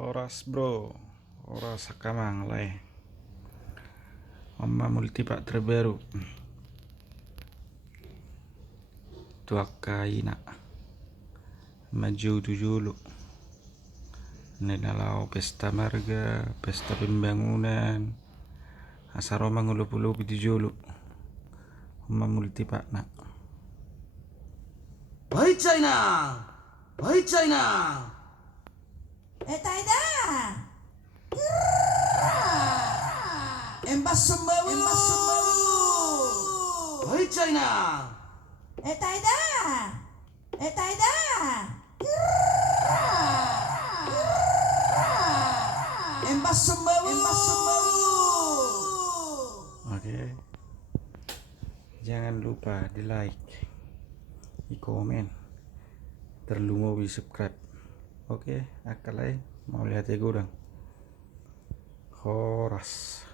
Oras bro, oras sekarang lah. Mama multipak terbaru. Tuakai nak maju dulu. Nenalau pesta marga, pesta pembangunan. Asaroma ngulup-ulup itu julu. Mama multipak nak. Wahai China, wahai China. Taida. Embas sembawu. Wahai China. Taida. Taida. Embas sembawu. Oke. Jangan lupa di like, di komen, terlalu di subscribe. Oke, akalai mau lihat ya gue Horas.